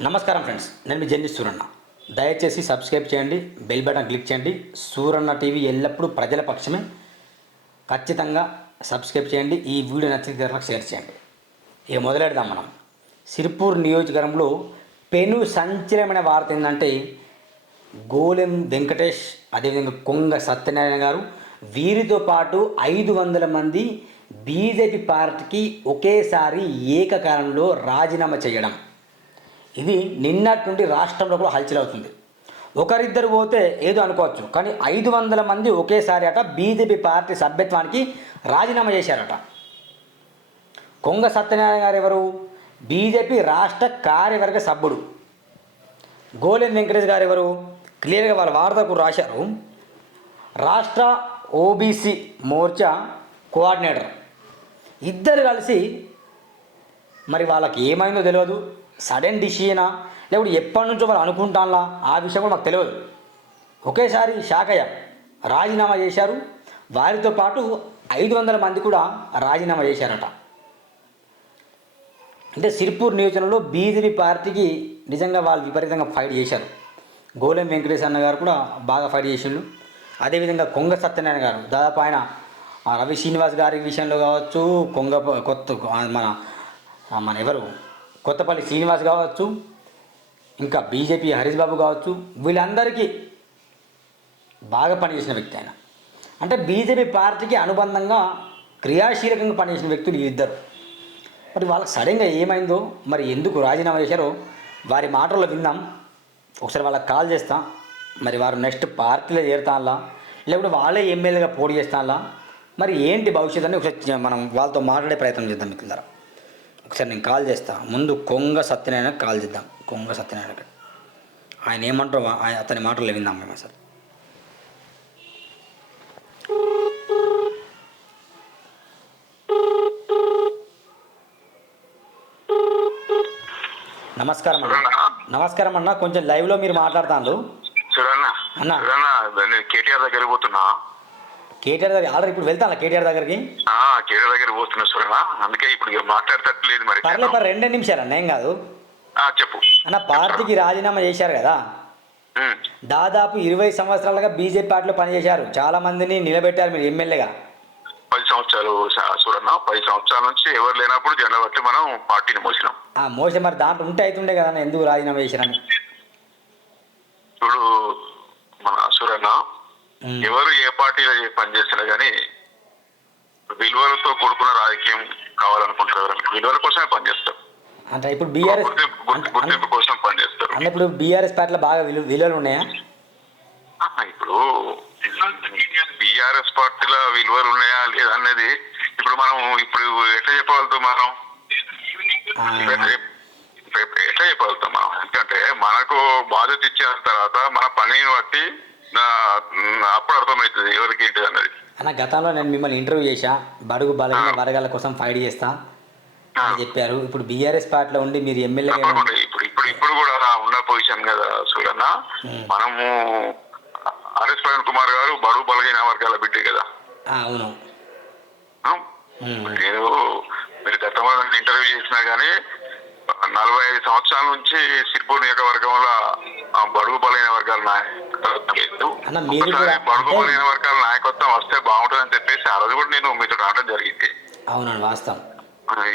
నమస్కారం ఫ్రెండ్స్ నేను మీ జర్నీ సూరన్న. దయచేసి సబ్స్క్రైబ్ చేయండి బెల్ బటన్ క్లిక్ చేయండి. సూరన్న టీవీ ఎల్లప్పుడూ ప్రజల పక్షమే. ఖచ్చితంగా సబ్స్క్రైబ్ చేయండి ఈ వీడియో నచ్చిన షేర్ చేయండి. ఇక మొదలెడదాం మనం. సిరిపూర్ నియోజకవర్గంలో పెను సంచలనమైన వార్త ఏంటంటే గోలెం వెంకటేష్ అదేవిధంగా కొంగ సత్యనారాయణ గారు వీరితో పాటు ఐదు వందల మంది బీజేపీ పార్టీకి ఒకేసారి ఏకకాలంలో రాజీనామా చేయడం. ఇది నిన్నటి నుండి రాష్ట్రంలో కూడా హల్చల్ అవుతుంది. ఒకరిద్దరు పోతే ఏదో అనుకోవచ్చు కానీ ఐదు వందల మంది ఒకేసారి అట బీజేపీ పార్టీ సభ్యత్వానికి రాజీనామా చేశారట. కొంగ సత్యనారాయణ గారు ఎవరు? బీజేపీ రాష్ట్ర కార్యవర్గ సభ్యుడు. గోలెన్ వెంకటేష్ గారు ఎవరు? క్లియర్గా వాళ్ళ వార్తకు రాశారు. రాష్ట్ర ఓబీసీ మోర్చా కోఆర్డినేటర్. ఇద్దరు కలిసి మరి వాళ్ళకి ఏమైందో తెలియదు. సడన్ డిసిషనా లేకపోతే ఎప్పటి నుంచో వాళ్ళు అనుకుంటానులా? ఆ విషయం కూడా మాకు తెలియదు. ఒకేసారి శాఖయ్య రాజీనామా చేశారు. వారితో పాటు ఐదు వందల మంది కూడా రాజీనామా చేశారట. అంటే సిరిపూర్ నియోజకవర్గంలో బీజేపీ పార్టీకి నిజంగా వాళ్ళు విపరీతంగా ఫైట్ చేశారు. గోలెం వెంకటేష్ అన్న గారు కూడా బాగా ఫైట్ చేసిండు. అదేవిధంగా కొంగ సత్యనారాయణ గారు దాదాపు ఆయన రవి శ్రీనివాస్ గారి విషయంలో కావచ్చు కొంగ కొత్త మన మన ఎవరు? కొత్తపల్లి శ్రీనివాస్ కావచ్చు ఇంకా బీజేపీ హరీష్ బాబు కావచ్చు వీళ్ళందరికీ బాగా పనిచేసిన వ్యక్తి ఆయన. అంటే బీజేపీ పార్టీకి అనుబంధంగా క్రియాశీలకంగా పనిచేసిన వ్యక్తులు ఇద్దరు. మరి వాళ్ళకి సడన్గా ఏమైందో మరి ఎందుకు రాజీనామా చేశారో వారి మాటల్లో విందాం ఒకసారి వాళ్ళకి కాల్ చేస్తాం. మరి వారు నెక్స్ట్ పార్టీలో చేరుతాలా లేకుంటే వాళ్ళే ఎమ్మెల్యేగా పోటీ చేస్తాలా మరి ఏంటి భవిష్యత్తు అని ఒకసారి మనం వాళ్ళతో మాట్లాడే ప్రయత్నం చేద్దాం మీకు ఒకసారి నేను కాల్ చేస్తా. ముందు కొంగ సత్యనారాయణ కాల్ చేద్దాం. కొంగ సత్యనారాయణ ఆయన ఏమంటారో ఆయన అతని మాటలు విందాం మేము సార్. నమస్కారం అన్న. నమస్కారం అన్న. కొంచెం లైవ్లో మీరు మాట్లాడుతాను అన్న. కేటీఆర్ దగ్గరికి పోతున్నా. కేటీఆర్ దగ్గర ఆల్రెడీ ఇప్పుడు వెళ్తాను కేటీఆర్ దగ్గరికి? కేటీఆర్ దగ్గరికి పోతున్నా చూడన్న అందుకే ఇప్పుడు మాట్లాడతట్లేదు మరి. పర్లేదు పర్ రెండే నిమిషాలు అన్న ఏం కాదు. చెప్పు. అన్న పార్టీకి రాజీనామా చేశారు కదా. దాదాపు ఇరవై సంవత్సరాలుగా బీజేపీ పార్టీలో పనిచేశారు. చాలా మందిని నిలబెట్టారు మీరు ఎమ్మెల్యేగా. పది సంవత్సరాలు చూడన్న పది సంవత్సరాల నుంచి ఎవరు లేనప్పుడు జెండా బట్టి మనం పార్టీని మోసినాం. ఆ మోసం మరి దాంట్లో ఉంటే అవుతుండే కదా అన్న, ఎందుకు రాజీనామా చేశారని? చూడు మన సూరన్న. ఎవరు ఏ పార్టీలో ఏ పని చేసినా గానీ విలువలతో కూడుకున్న రాజకీయం కావాలనుకుంటారు. విలువల కోసమే పనిచేస్తారు. అంటే ఇప్పుడు బీఆర్ఎస్ గుర్తింపు గుర్తి- గుర్తింపు కోసం పనిచేస్తారు. అన్న ఇప్పుడు బీఆర్ఎస్ పార్టీలో బాగా విలువ విలువలు ఉన్నాయా? ఇప్పుడు బిఆర్ఎస్ పార్టీల విలువలు ఉన్నాయా లేదా అనేది ఇప్పుడు మనం ఇప్పుడు ఎట్లా చెప్పగలుగుతాం మనం? ఎట్లా చెప్పగలుగుతాం మనం? ఎందుకంటే మనకు బాధ్యత ఇచ్చిన తర్వాత మన పనిని బట్టి అప్పుడు అర్థమవుతుంది ఎవరికి ఏంటి అన్నది. అన్న గతంలో నేను మిమ్మల్ని ఇంటర్వ్యూ చేశా. బడుగు బలహీన వర్గాల కోసం ఫైట్ చేస్తా అని చెప్పారు. ఇప్పుడు బీఆర్ఎస్ పార్టీలో ఉండి మీరు తప్పకుండా. ఇప్పుడు ఇప్పుడు ఇప్పుడు కూడా ఉన్న పొజిషన్ కదా సూర్యన్న. మనము హరీష్ ప్రవీణ్ కుమార్ గారు బడుగు బలహీన వర్గాల బిడ్డే కదా. అవును. నేను మీరు గతంలో ఇంటర్వ్యూ చేసినా గానీ నలభై ఐదు సంవత్సరాల నుంచి సిర్పూర్ నియోజకవర్గంలో బడుగు బలైన వర్గాల నాయకత్వం బడుగు బలైన వర్గాల నాయకత్వం వస్తే బాగుంటుందని చెప్పేసి ఆ రోజు కూడా నేను మీతో రావడం జరిగింది. అవునండి వాస్తవం.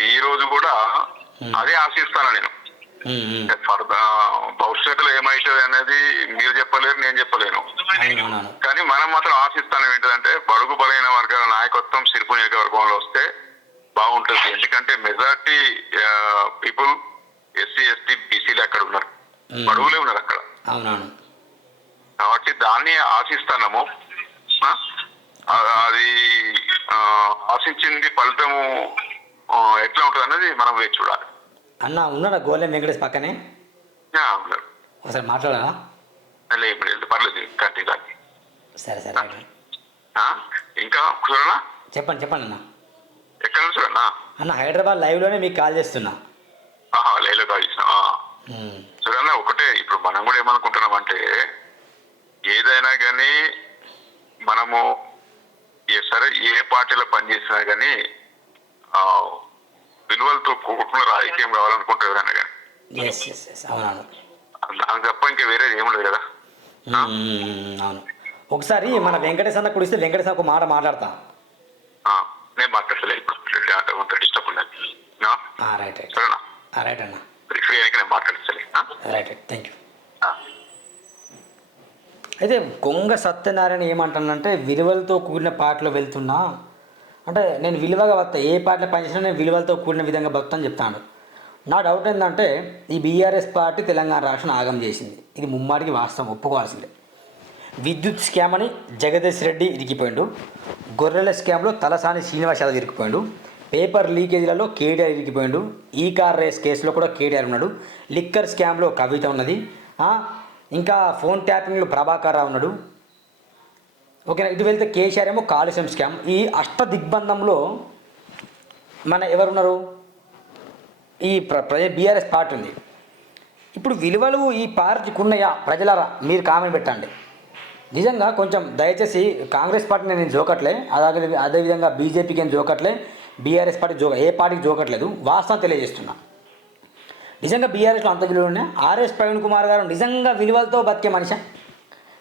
ఈ రోజు కూడా అదే ఆశిస్తాను నేను. భవిష్యత్తులో ఏమైతుంది అనేది మీరు చెప్పలేరు నేను చెప్పలేను. కానీ మనం మాత్రం ఆశిస్తానం ఏంటంటే బడుగు బలైన వర్గాల నాయకత్వం సిరుపు నియోజకవర్గంలో వస్తే బాగుంటుంది. ఎందుకంటే మెజార్టీ పీపుల్ ఎస్సీ ఎస్టీ బీసీలు అక్కడ ఉన్నారు. బడుగులే ఉన్నారు అక్కడ. కాబట్టి దాన్ని ఆశిస్తాము ఆ? ఆ- అది ఆశించింది ఫలితము ఎట్లా ఉంటుంది అనేది మనం వేచి చూడాలి. అన్న ఉన్నాడా గోలెం వెంకటేష్ పక్కనే? ఒకసారి వెళ్తే పర్లేదు కంటి కానీ సరే సరే. ఇంకా చూడనా చెప్పండి చెప్పండి అన్న. ఎక్కడ నుంచి చూడనా అన్న హైదరాబాద్ లైవ్లోనే మీకు కాల్ చేస్తున్నా. ఆహా లేలో కాల్ చేసిన? ఉమ్, చూడన్నా ఒకటే ఇప్పుడు మనం కూడా ఏమనుకుంటున్నాం అంటే ఏదైనా కానీ మనము ఏ సరే ఏ పార్టీలో పనిచేసినా కానీ విలువలతో కూడుకున్న రాజకీయం కావాలనుకుంటే ఎవరైనా కానీ దానికి తప్ప ఇంకా వేరేది ఏముండదు కదా. మ్మ్, అవును. ఒకసారి మన వెంకటేశ్ అన్న కుడిస్తే వెంకటేశ్ అన్న ఒక మాట మాట్లాడతా. నేను మాట్లాడలే ఇప్పుడు కొంత డిస్టర్బ్ ఉన్నది? Right right. సరేనా? రైట్ అన్న. ఫ్రీ నేను మాట్లాడలే రైట్ రైట్. థ్యాంక్ యూ అయితే కొంగ సత్యనారాయణ ఏమంటానంటే విలువలతో కూడిన పాటలో వెళ్తున్నా. అంటే నేను విలువగా వస్తా ఏ పాటలో పనిచేసినా నేను విలువలతో కూడిన విధంగా భక్తని చెప్తాను. నా డౌట్ ఏంటంటే ఈ బీఆర్ఎస్ పార్టీ తెలంగాణ రాష్ట్రం ఆగం చేసింది. ఇది ముమ్మాడికి వాస్తవం ఒప్పుకోవాల్సిందే. విద్యుత్ స్కామ్ అని జగదీష్ రెడ్డి ఇరికిపోయిండు గొర్రెల స్కామ్లో తలసాని శ్రీనివాస్ యాదవ్ ఇరికిపోయిండు పేపర్ లీకేజీలలో కేటీఆర్ ఇరికిపోయిండు ఈ కార్ రేస్ కేసులో కూడా కేటీఆర్ ఉన్నాడు. లిక్కర్ స్కామ్లో కవిత ఉన్నది. ఇంకా ఫోన్ ట్యాపింగ్లో ప్రభాకర్ రావు ఉన్నాడు. ఓకేనా ఇటు వెళ్తే కేసీఆర్ ఏమో కాలుష్యం స్కామ్. ఈ అష్ట దిగ్బంధంలో మన ఎవరున్నారు? ఈ ప్ర ప్రజ బీఆర్ఎస్ పార్టీ ఉంది. ఇప్పుడు విలువలు ఈ పార్టీకి ఉన్నాయా? ప్రజలారా మీరు కామెంట్ పెట్టండి. నిజంగా కొంచెం దయచేసి కాంగ్రెస్ పార్టీని నేను జోకట్లే అలాగే అదేవిధంగా బీజేపీకి నేను జోకట్లే బీఆర్ఎస్ పార్టీ జోక ఏ పార్టీకి జోకట్లేదు వాస్తవం తెలియజేస్తున్నా. నిజంగా బీఆర్ఎస్లో అంత విలువలు ఉన్నాయి ఆర్ఎస్ ప్రవీణ్ కుమార్ గారు నిజంగా విలువలతో బతికే మనిషి.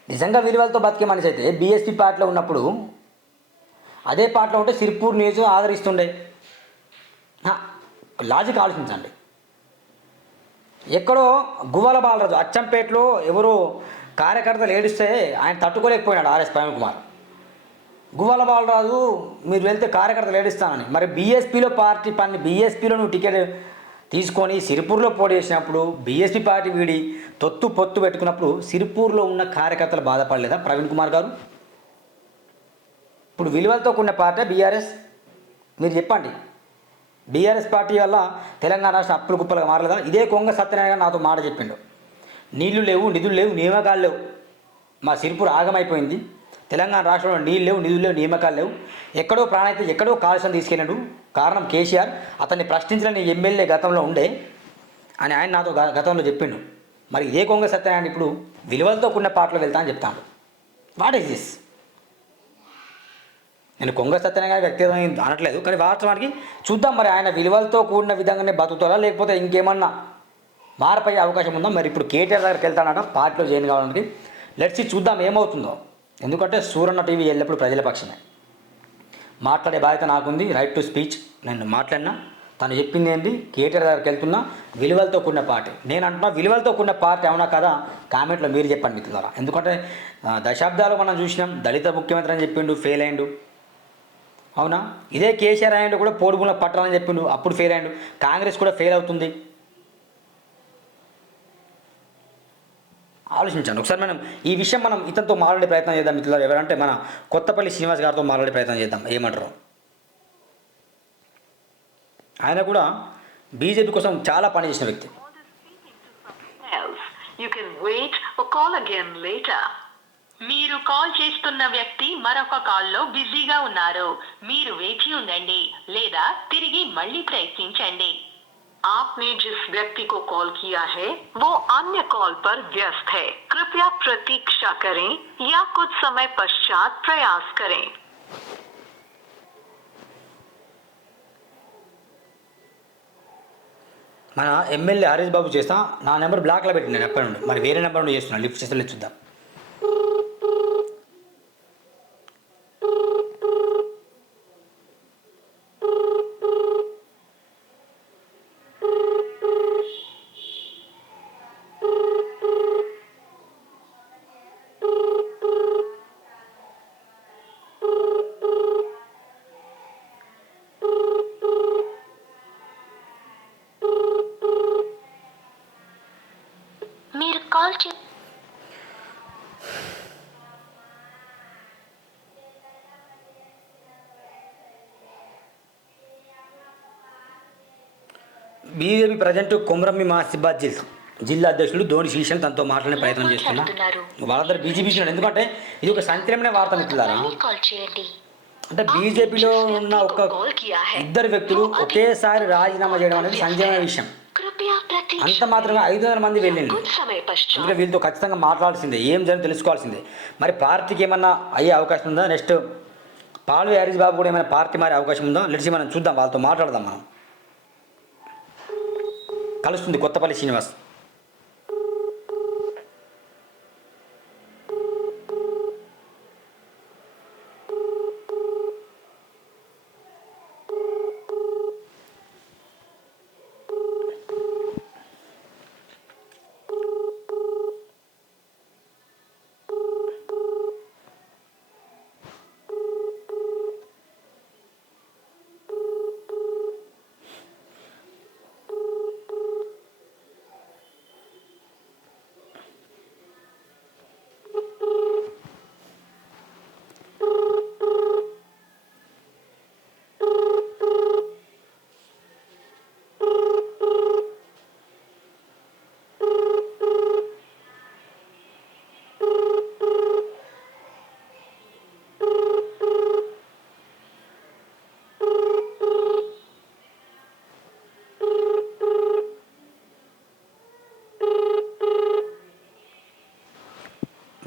నిజంగా విలువలతో బతికే మనిషి అయితే బీఎస్పీ పార్టీలో ఉన్నప్పుడు అదే పార్టీలో ఉంటే సిర్పూర్ నియోజకవర్గం ఆదరిస్తుండే. లాజిక్ ఆలోచించండి. ఎక్కడో గువ్వల బాలరాజు అచ్చంపేటలో ఎవరో కార్యకర్తలు ఏడిస్తే ఆయన తట్టుకోలేకపోయినాడు ఆర్ఎస్ ప్రవీణ్ కుమార్. గువ్వల బాలరాజు మీరు వెళ్తే కార్యకర్తలు ఏడిస్తానని. మరి బీఎస్పీలో పార్టీ పని బీఎస్పీలో నువ్వు టికెట్ తీసుకొని సిరిపూర్లో పోటీ చేసినప్పుడు బీఎస్పీ పార్టీ వీడి తొత్తు పొత్తు పెట్టుకున్నప్పుడు సిరిపూర్లో ఉన్న కార్యకర్తలు బాధపడలేదా ప్రవీణ్ కుమార్ గారు? ఇప్పుడు విలువలతో కూడిన పార్టీ బీఆర్ఎస్. మీరు చెప్పండి. బీఆర్ఎస్ పార్టీ వల్ల తెలంగాణ రాష్ట్రం అప్పులు కుప్పలుగా మారలేదా? ఇదే కొంగ సత్యనారాయణ నాతో మాట చెప్పిండు. నీళ్ళు లేవు నిధులు లేవు నియామకాలు లేవు. మా సిరిపూర్ ఆగమైపోయింది తెలంగాణ రాష్ట్రంలో నీళ్ళు లేవు నిధులు లేవు నియామకాలు లేవు. ఎక్కడో ప్రాణైతే ఎక్కడో కాలుష్యం తీసుకెళ్ళాడు కారణం కేసీఆర్. అతన్ని ప్రశ్నించలేని ఎమ్మెల్యే గతంలో ఉండే అని ఆయన నాతో గతంలో చెప్పిండు. మరి ఇదే కొంగ సత్యనారాయణ ఇప్పుడు విలువలతో కూడిన పాటలు వెళ్తా అని చెప్తాను వాట్ ఈస్ దిస్ నేను కొంగ సత్యనారాయణ గారి వ్యక్తిగతంగా అనట్లేదు. కానీ వాస్తవానికి చూద్దాం మరి ఆయన విలువలతో కూడిన విధంగానే బతుకుతారా లేకపోతే ఇంకేమన్నా మారిపోయే అవకాశం ఉందా? మరి ఇప్పుడు కేటీఆర్ దగ్గరికి వెళ్తాడట పార్టీలో జాయిన్ కావడానికి లెట్స్ చూద్దాం ఏమవుతుందో. ఎందుకంటే సూరన్న టీవీ ఎల్లప్పుడూ ప్రజల పక్షమే. మాట్లాడే బాధ్యత నాకుంది రైట్ టు స్పీచ్ నేను మాట్లాడినా తను చెప్పింది ఏంటి కేటీఆర్ దగ్గరికి వెళ్తున్నా విలువలతో కూడిన పార్టీ. నేను అంటున్నా విలువలతో కూడిన పార్టీ అవునా కదా? కామెంట్లో మీరు చెప్పండి మిత్రులారా. ఎందుకంటే దశాబ్దాలు మనం చూసినాం దళిత ముఖ్యమంత్రి అని చెప్పిండు ఫెయిల్ అయిండు. అవునా? ఇదే కేసీఆర్ అయ్యండు కూడా పోడుగుల పట్టాలని చెప్పిండు అప్పుడు ఫెయిల్ అయ్యాడు. కాంగ్రెస్ కూడా ఫెయిల్ అవుతుంది. ఆలోచించండి. ఒకసారి మనం ఈ విషయం మనం ఇతనితో మాట్లాడే ప్రయత్నం చేద్దాం మిత్రులు ఎవరంటే మన కొత్తపల్లి శ్రీనివాస్ గారితో మాట్లాడే ప్రయత్నం చేద్దాం. ఏమంటారు? ఆయన కూడా బీజేపీ కోసం చాలా పని చేసిన వ్యక్తి. You can wait wait or call మీరు కాల్ చేస్తున్న వ్యక్తి మరొక కాల్లో బిజీగా ఉన్నారు. మీరు వేచి ఉండండి లేదా తిరిగి మళ్ళీ ప్రయత్నించండి. आपने जिस व्यक्ति को कॉल किया है वो अन्य कॉल पर व्यस्त है कृपया प्रतीक्षा करें या कुछ समय पश्चात प्रयास करें మన ఎమ్మెల్యే హరీష్ బాబు చేస్తా నా నెంబర్ బ్లాక్లో పెట్టి నేను ఎప్పటి నుండి మరి వేరే నెంబర్ నుండి చేస్తున్నా లిఫ్ట్ చేస్తే చూద్దాం కాల్ చే బీజేపీ ప్రజెంట్ కొమరమ్మి మాసిబాద్ జిల్లా జిల్లా అధ్యక్షుడు ధోని శీషన్ తనతో మాట్లాడే ప్రయత్నం చేస్తున్నా. వాళ్ళందరూ బీజేపీ ఎందుకంటే ఇది ఒక సంచలనమైన వార్త మిత్రులారా? అంటే బీజేపీలో ఉన్న ఒక ఇద్దరు వ్యక్తులు ఒకేసారి రాజీనామా చేయడం అనేది సంచలన విషయం. అంత మాత్రమే ఐదు వందల మంది వెళ్ళింది అందుకే వీళ్ళతో ఖచ్చితంగా మాట్లాడాల్సిందే. ఏం జరిగింది తెలుసుకోవాల్సిందే. మరి పార్టీకి ఏమన్నా అయ్యే అవకాశం ఉందా? నెక్స్ట్ పాలు హరీష్ బాబు కూడా ఏమైనా పార్టీ మారే అవకాశం ఉందా? లేచి మనం చూద్దాం. వాళ్ళతో మాట్లాడదాం మనం. కలుస్తుంది కొత్తపల్లి శ్రీనివాస్.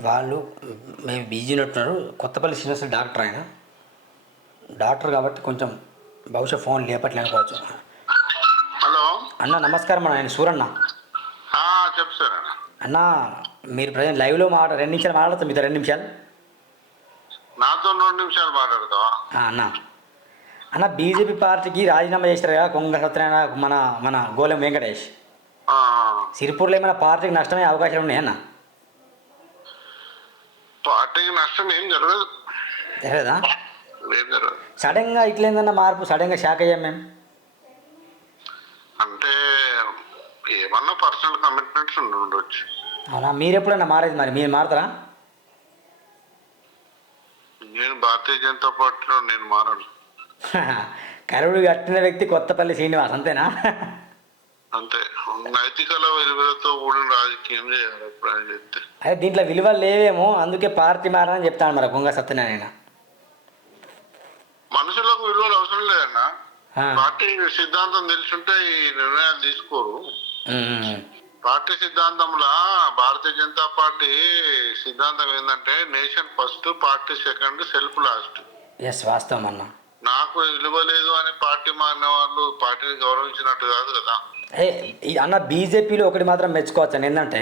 వాళ్ళు మేము బిజీ ఉన్నట్టున్నారు. కొత్తపల్లి శ్రీనివాస్ డాక్టర్ ఆయన. డాక్టర్ కాబట్టి కొంచెం బహుశా ఫోన్ లేపట్లే అనుకోవచ్చు. హలో. అన్న నమస్కారం అన్న. ఆయన సూరన్న. చెప్పు సార్ అన్న. మీరు ప్రజెంట్ లైవ్లో మాట రెండు నిమిషాలు మాట్లాడతాం మీతో రెండు నిమిషాలు. నాతో రెండు నిమిషాలు మాట్లాడతావా? అన్న. అన్న బీజేపీ పార్టీకి రాజీనామా చేశారు కదా కొంగ సత్యనారాయణ మన మన గోలెం వెంకటేష్. సిరిపూర్లో ఏమైనా పార్టీకి నష్టమయ్యే అవకాశాలు ఉన్నాయన్న పార్టీకి నష్టం ఏం జరగదు. తెలియదా ఏం జరగదు. సడన్గా ఇట్లేందన్న మార్పు సడన్గా షాక్ అయ్యాం మేము? అంటే ఏమన్నా పర్సనల్ కమిట్మెంట్స్ ఉండి ఉండొచ్చు. అవునా? మీరు ఎప్పుడన్నా మారేది మరి? మీరు మారుతారా? నేను భారతీయ జనతా పార్టీలో నేను మారను. కరుడు కట్టిన వ్యక్తి కొత్తపల్లి శ్రీనివాస్ అంతేనా? అంతే. నైతికల విలువలతో కూడిన రాజకీయం చేయాలి ఎప్పుడైనా చెప్తే అదే దీంట్లో విలువలు లేవేమో అందుకే పార్టీ మారని చెప్తాను మరి కొంగ సత్యనారాయణ. మనుషులకు విలువలు అవసరం లేదన్నా. పార్టీ సిద్ధాంతం తెలుసుంటే ఈ నిర్ణయాలు తీసుకోరు. పార్టీ సిద్ధాంతంలో భారతీయ జనతా పార్టీ సిద్ధాంతం ఏంటంటే nation first party second self last. Yes వాస్తవం అన్న. నాకు విలువ లేదు అని పార్టీ మారిన వాళ్ళు పార్టీని గౌరవించినట్టు కాదు కదా. అన్న బీజేపీలో ఒకటి మాత్రం మెచ్చుకోవచ్చు అని ఏంటంటే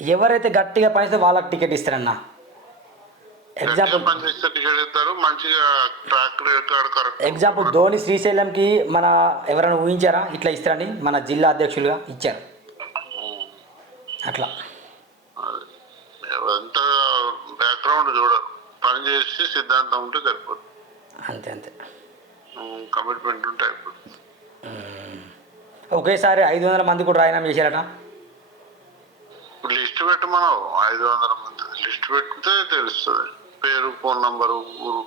ఎవరైతే గట్టిగా పనిస్తే వాళ్ళకి టికెట్ ఇస్తారన్న. ఎగ్జాంపుల్ ఎగ్జాంపుల్ ధోని శ్రీశైలంకి మన ఎవరైనా ఊహించారా? ఇట్లా ఇస్తారని మన జిల్లా అధ్యక్షులుగా ఇచ్చారు. అట్లా. ఎంత బ్యాక్గ్రౌండ్ చూడరు పని చేసి సిద్ధాంతం ఉంటే సరిపోతుంది. అంతే అంతే. కమిట్మెంట్ ఉంటే అయిపోతుంది. ఒకేసారి ఐదు వందల మంది కూడా రాజీనామా చేశారట. లిస్ట్ పెట్టమనవు ఐదు వందల మంది. లిస్ట్ పెడితే తెలుస్తుంది. పేరు ఫోన్ నంబరు ఊరు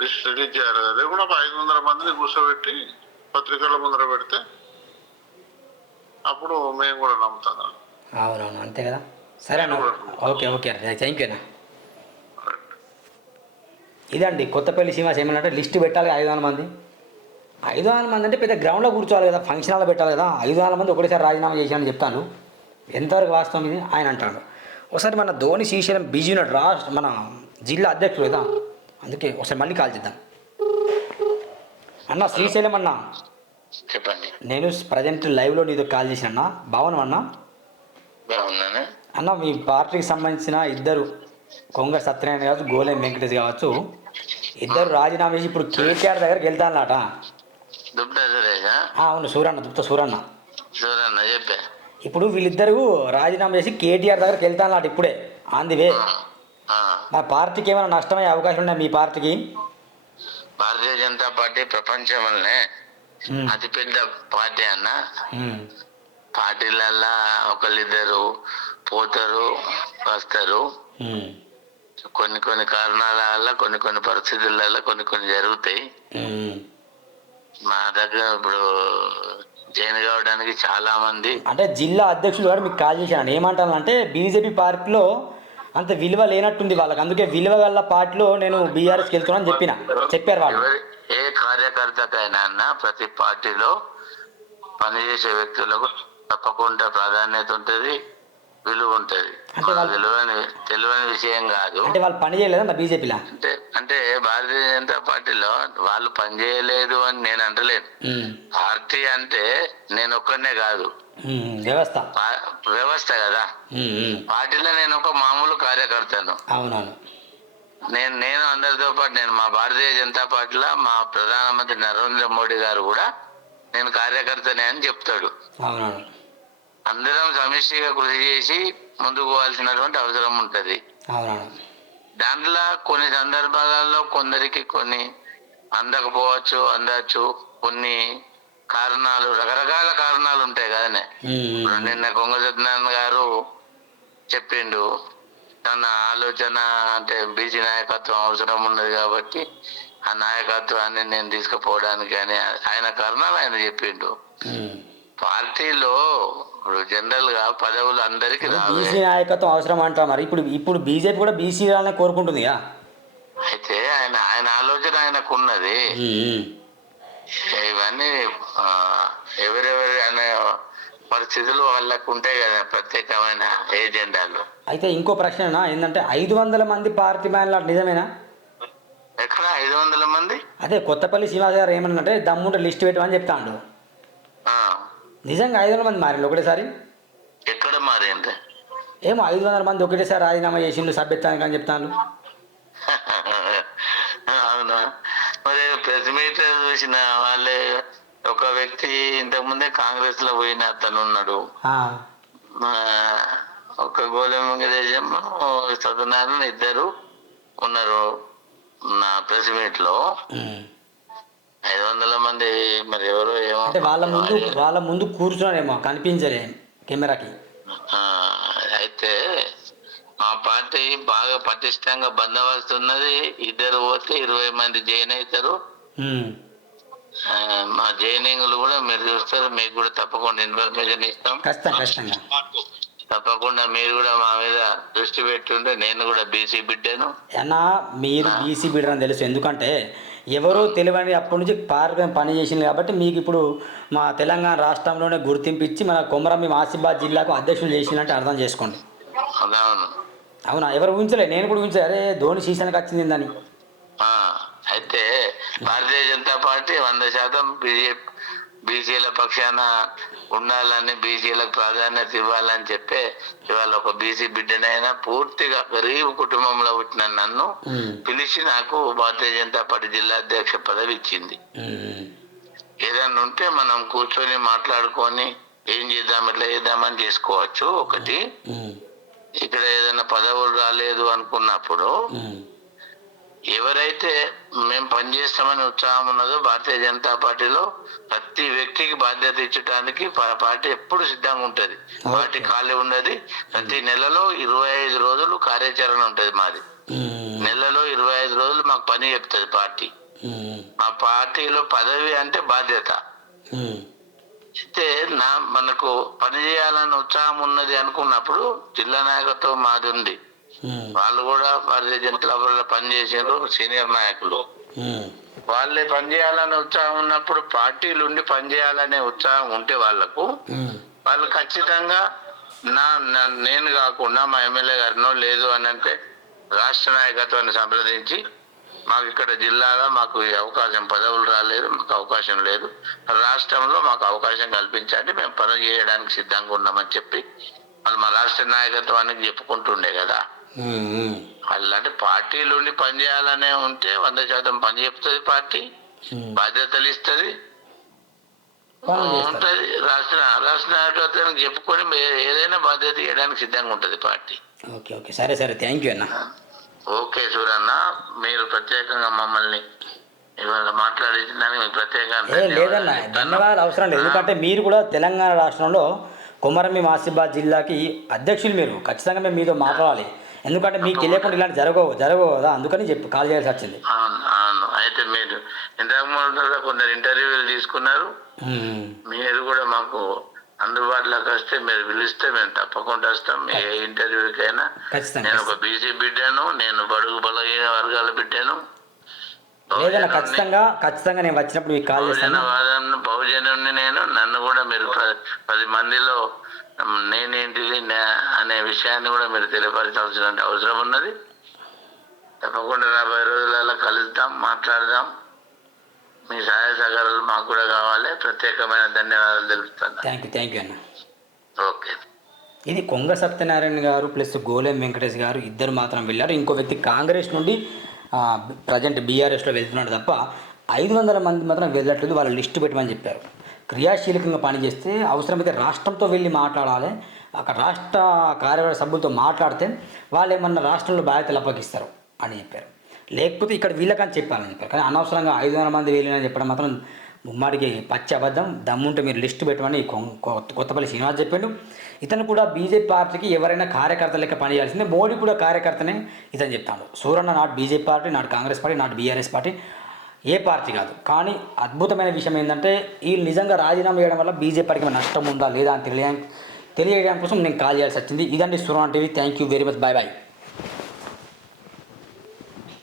లిస్ట్ రిలీజ్ చేయాలి లేకుండా ఐదు వందల మందిని కూర్చోబెట్టి పత్రికల ముందర పెడితే అప్పుడు మేము కూడా నమ్ముతాం. అవునవును అంతే కదా. సరే అన్న. ఓకే ఓకే థ్యాంక్ యూ అన్న. ఇదండి కొత్తపల్లి శ్రీనివాస్ ఏమన్నంటే లిస్ట్ పెట్టాలి ఐదు వందల మంది. ఐదు వందల మంది అంటే పెద్ద గ్రౌండ్లో కూర్చోవాలి కదా ఫంక్షన్ హాల్లో పెట్టాలి కదా ఐదు వందల మంది ఒకటేసారి రాజీనామా చేశానని చెప్తాను. ఎంతవరకు వాస్తవం ఇది? ఆయన అంటాడు. ఒకసారి మన ధోని శ్రీశైలం బిజీ ఉన్నాడు రాష్ట్ర మన జిల్లా అధ్యక్షుడు కదా అందుకే ఒకసారి మళ్ళీ కాల్ చేద్దాం. అన్న శ్రీశైలం అన్న. చెప్పండి. నేను ప్రజెంట్ లైవ్లో నీతో కాల్ చేసిన అన్న. బాగున్నావు అన్న? అన్న మీ పార్టీకి సంబంధించిన ఇద్దరు కొంగ సత్యనారాయణ కావచ్చు గోలెం వెంకటేష్ కావచ్చు. ఇద్దరు రాజీనామా చేసి ఇప్పుడు కేటీఆర్ దగ్గరికి వెళ్తానట సురేషా? అవును సూరన్న దుప్త సూరన్న. సూరన్న చెప్పా. ఇప్పుడు వీళ్ళిద్దరు రాజీనామా చేసి కేటీఆర్ దగ్గరికి వెళ్తానట ఇప్పుడే ఆన్ ది వే మా పార్టీకి ఏమైనా నష్టమయ్యే అవకాశం ఉన్నాయి మీ పార్టీకి? భారతీయ జనతా పార్టీ ప్రపంచంలోనే అతిపెద్ద పార్టీ అన్న. పార్టీలల్లా ఒకళ్ళిద్దరు పోతారు వస్తారు. కొన్ని కొన్ని కారణాల వల్ల కొన్ని కొన్ని పరిస్థితులలో కొన్ని కొన్ని జరుగుతాయి. మా దగ్గర ఇప్పుడు జైన్ కావడానికి చాలా మంది అంటే జిల్లా అధ్యక్షుడు కూడా మీకు కాల్ చేశాను ఏమంటాను అంటే బీజేపీ పార్టీలో అంత విలువ లేనట్టుంది వాళ్ళకి. అందుకే విలువ గల పార్టీలో నేను బీఆర్ఎస్కి వెళ్తున్నాను అని చెప్పిన. చెప్పారు వాళ్ళు. ఏ కార్యకర్తకైనా ప్రతి పార్టీలో పనిచేసే వ్యక్తులకు తప్పకుండా ప్రాధాన్యత ఉంటుంది. విలువ ఉంటది. తెలియని తెలియని విషయం కాదు. అంటే వాళ్ళు పని చేయలేదా బీజేపీలో? అంటే అంటే భారతీయ జనతా పార్టీలో వాళ్ళు పనిచేయలేదు అని నేను అంటలేను పార్టీ అంటే నేను ఒక్కనే కాదు. వ్యవస్థ. వ్యవస్థ కదా. పార్టీలో నేను ఒక మామూలు కార్యకర్తను. అవునవును. నేను నేను అందరితో పాటు నేను మా భారతీయ జనతా పార్టీలో మా ప్రధానమంత్రి నరేంద్ర మోడీ గారు కూడా నేను కార్యకర్తనే అని చెప్తాడు. అవునవును. అందరం సమిష్టిగా కృషి చేసి ముందుకు పోవాల్సినటువంటి అవసరం ఉంటది. దాంట్లో కొన్ని సందర్భాలలో కొందరికి కొన్ని అందకపోవచ్చు అందచ్చు. కొన్ని కారణాలు రకరకాల కారణాలు ఉంటాయి కదనే. నిన్న కొంగ సత్యనారాయణ గారు చెప్పిండు తన ఆలోచన అంటే బీసీ నాయకత్వం అవసరం ఉన్నది కాబట్టి ఆ నాయకత్వాన్ని నేను తీసుకుపోవడానికి అని ఆయన కారణాలు ఆయన చెప్పిండు. పార్టీలో ఇప్పుడు జనరల్గా పదవులు అందరికి బీసీ నాయకత్వం అవసరం అంటారు మరి? ఇప్పుడు ఇప్పుడు బీజేపీ కూడా బీసీ వాళ్ళనే కోరుకుంటుంది కదా? అయితే ఆయన ఆయన ఆలోచన ఆయనకు ఉన్నది. ఇవన్నీ ఎవరెవరి అనే పరిస్థితులు వాళ్ళకు ఉంటాయి కదా ప్రత్యేకమైన ఏజెండాలు. అయితే ఇంకో ప్రశ్న ఏంటంటే ఐదు వందల మంది పార్టీ మ్యాన్లు నిజమేనా? ఎక్కడ? ఐదు వందల మంది? అదే కొత్తపల్లి శ్రీనివాస్ గారు ఏమన్నంటే దమ్ముంటే లిస్ట్ పెట్టమని చెప్తాడు. ఆ, నిజంగా ఐదు వందల మంది మారిండు ఒకటేసారి? ఎక్కడ మారింది ఏమో ఐదు వందల మంది ఒకటేసారి రాజీనామా చేసిండు సభ్యత్వానికి అని చెప్తాను అవునా? మరి ప్రెస్ మీట్ చూసిన వాళ్ళే ఒక వ్యక్తి ఇంతకుముందే కాంగ్రెస్లో పోయిన అతను ఉన్నాడు. ఒక గోలెం వెంకటేశం సత్యనారాయణ ఇద్దరు ఉన్నారు నా ప్రెస్ మీట్లో. ఐదు వందల మంది మరి ఎవరు ఏమో అంటే వాళ్ళ ముందు వాళ్ళ ముందు కూర్చున్నారేమో కనిపించలే కెమెరాకి. ఆ, అయితే మా పార్టీ బాగా పటిష్టంగా బందోబస్తు ఉన్నది ఇద్దరు పోతే ఇరవై మంది జాయిన్ అవుతారు. ఉమ్. ఆ, మా జైనింగ్లు కూడా మీరు చూస్తారు మీకు కూడా తప్పకుండా ఇన్ఫర్మేషన్ ఇస్తాం. ఖచ్చితంగా తప్పకుండా మీరు కూడా మా మీద దృష్టి పెట్టుంటే నేను కూడా బీసీ బిడ్డను. అన్నా మీరు బీసీ బీడర్ అని తెలుసు. ఎందుకంటే ఎవరో తెలియని అప్పటి నుంచి పార్టీ పని చేసింది కాబట్టి మీకు ఇప్పుడు మా తెలంగాణ రాష్ట్రంలోనే గుర్తింపు ఇచ్చి మన కొమరంభీం ఆసిఫాబాద్ జిల్లాకు అధ్యక్షులు చేసిందంటే అర్థం చేసుకోండి. అవును అవునా? ఎవరు ఊహించలే? నేను కూడా ఊహించలే. అరే ధోని సీజన్కి వచ్చింది అని ఆ, అయితే భారతీయ జనతా పార్టీ వంద శాతం బీజేపీ బీసీల పక్షాన ఉండాలని బీసీలకు ప్రాధాన్యత ఇవ్వాలని చెప్పే ఇవాళ ఒక బీసీ బిడ్డనైనా పూర్తిగా గరీబ్ కుటుంబంలో పుట్టిన నన్ను. పిలిచి నాకు భారతీయ జనతా పార్టీ జిల్లా అధ్యక్ష పదవి ఇచ్చింది ఉమ్. ఏదన్నా ఉంటే మనం కూర్చొని మాట్లాడుకొని ఏం చేద్దాం ఎట్లా చేద్దామని చేసుకోవచ్చు ఒకటి. ఇక్కడ ఏదైనా పదవులు రాలేదు అనుకున్నప్పుడు. ఎవరైతే మేము పనిచేస్తామని ఉత్సాహం ఉన్నదో భారతీయ జనతా పార్టీలో ప్రతి వ్యక్తికి బాధ్యత ఇచ్చడానికి పార్టీ ఎప్పుడు సిద్ధంగా ఉంటది పార్టీ ఖాళీ ఉండదు ప్రతి నెలలో ఇరవై ఐదు రోజులు కార్యాచరణ ఉంటది మాది. నెలలో ఇరవై ఐదు రోజులు మాకు పని చెప్తుంది పార్టీ. మా పార్టీలో పదవి అంటే బాధ్యత. అయితే నా మనకు పని చేయాలని ఉత్సాహం ఉన్నది అనుకున్నప్పుడు జిల్లా నాయకత్వం మాది ఉంది. వాళ్ళు కూడా భారతీయ జనతా పార్టీలో పనిచేసారు సీనియర్ నాయకులు ఉమ్. వాళ్ళే పనిచేయాలనే ఉత్సాహం ఉన్నప్పుడు పార్టీలు ఉండి పనిచేయాలనే ఉత్సాహం ఉంటే వాళ్ళకు ఉమ్. వాళ్ళు ఖచ్చితంగా నా నేను కాకుండా మా ఎమ్మెల్యే గారినో లేదు అని అంటే రాష్ట్ర నాయకత్వాన్ని సంప్రదించి మాకు ఇక్కడ జిల్లాలో మాకు అవకాశం పదవులు రాలేదు మాకు అవకాశం లేదు రాష్ట్రంలో మాకు అవకాశం కల్పించండి మేము పని చేయడానికి సిద్ధంగా ఉన్నామని చెప్పి వాళ్ళు మా రాష్ట్ర నాయకత్వానికి చెప్పుకుంటుండే కదా. అలాంటి పార్టీలు ఉండి పనిచేయాలనే ఉంటే వంద శాతం పని చెప్తుంది పార్టీ. బాధ్యతలు ఇస్తుంది. ఉంటది. రాష్ట్ర రాష్ట్ర నాయకత్వానికి చెప్పుకొని ఏదైనా బాధ్యత ఇవ్వడానికి సిద్ధంగా ఉంటది పార్టీ. Okay okay. సరే సరే. థ్యాంక్ యూ అన్న. ఓకే సూరన్న. మీరు ప్రత్యేకంగా మమ్మల్ని ఇవాళ మాట్లాడించడానికి మీకు ప్రత్యేకంగా లేదన్న. ధన్యవాదాలు. అవసరం లేదు. ఎందుకంటే మీరు కూడా తెలంగాణ రాష్ట్రంలో కొమరమి ఆసిఫాబాద్ జిల్లాకి అధ్యక్షులు మీరు. ఖచ్చితంగా మేము మీతో మాట్లాడాలి. ఎందుకంటే మీకు తెలియకుండా ఇలాంటి జరగవు జరగవు కదా? అందుకని చెప్పి కాల్ చేయాల్సి వచ్చింది. అవును అవును. అయితే మీరు ఇంతకు ముందు కూడా కొందరు ఇంటర్వ్యూలు తీసుకున్నారు. మీరు కూడా మాకు అందుబాటులోకి వస్తే మీరు పిలిస్తే మేము తప్పకుండా వస్తాం. ఏ ఇంటర్వ్యూకైనా నేను ఒక బీసీ బిడ్డను నేను బడుగు బలహీన వర్గాల బిడ్డను. లేదన్న ఖచ్చితంగా ఖచ్చితంగా నేను వచ్చినప్పుడు మీకు కాల్ బహుజన చేస్తాను బహుజనుని నేను నన్ను కూడా మీరు పది మందిలో నేనేంటిది అనే విషయాన్ని కూడా మీరు తెలియపరచాల్సిన అవసరం ఉన్నది. తప్పకుండా రాబోయే రోజులలో కలుద్దాం మాట్లాడదాం. మీ సహాయ సహకారాలు మాకు కూడా కావాలి. ప్రత్యేకమైన ధన్యవాదాలు తెలుపుతాను. థ్యాంక్ యూ థ్యాంక్ యూ అన్న. ఓకే. ఇది కొంగ సత్యనారాయణ గారు ప్లస్ గోలెం వెంకటేష్ గారు ఇద్దరు మాత్రం వెళ్ళారు. ఇంకో వ్యక్తి కాంగ్రెస్ నుండి ప్రజెంట్ బీఆర్ఎస్లో వెళ్తున్నాడు తప్ప ఐదు వందల మంది మాత్రం వెళ్ళట్లేదు. వాళ్ళ లిస్టు పెట్టమని చెప్పారు. క్రియాశీలకంగా పనిచేస్తే అవసరమైతే రాష్ట్రంతో వెళ్ళి మాట్లాడాలి. అక్కడ రాష్ట్ర కార్యవర్గ సభ్యులతో మాట్లాడితే వాళ్ళు ఏమన్నా రాష్ట్రంలో బాధ్యతలు అప్పగిస్తారు అని చెప్పారు. లేకపోతే ఇక్కడ వీళ్ళకని చెప్పాలని చెప్పారు. కానీ అనవసరంగా ఐదు వందల మంది వెళ్ళినని చెప్పడం మాత్రం ముమ్మాడికి పచ్చి అబద్ధం. దమ్ముంటే మీరు లిస్టు పెట్టమని కొత్తపల్లి శ్రీనివాస్ చెప్పిండు. ఇతను కూడా బీజేపీ పార్టీకి ఎవరైనా కార్యకర్త లెక్క పనిచేయాల్సిందే మోడీ కూడా కార్యకర్తనే ఇతను చెప్తాడు. సూరన్న నాటు బీజేపీ పార్టీ నాటు కాంగ్రెస్ పార్టీ నాటు బీఆర్ఎస్ పార్టీ. ఏ పార్టీ కాదు. కానీ అద్భుతమైన విషయం ఏంటంటే వీళ్ళు నిజంగా రాజీనామా చేయడం వల్ల బీజేపీకి నష్టం ఉందా లేదా అని తెలియ తెలియజేయడం కోసం నేను కాల్ చేయాల్సి వచ్చింది. ఇదండి Suran TV. Thank you very much bye bye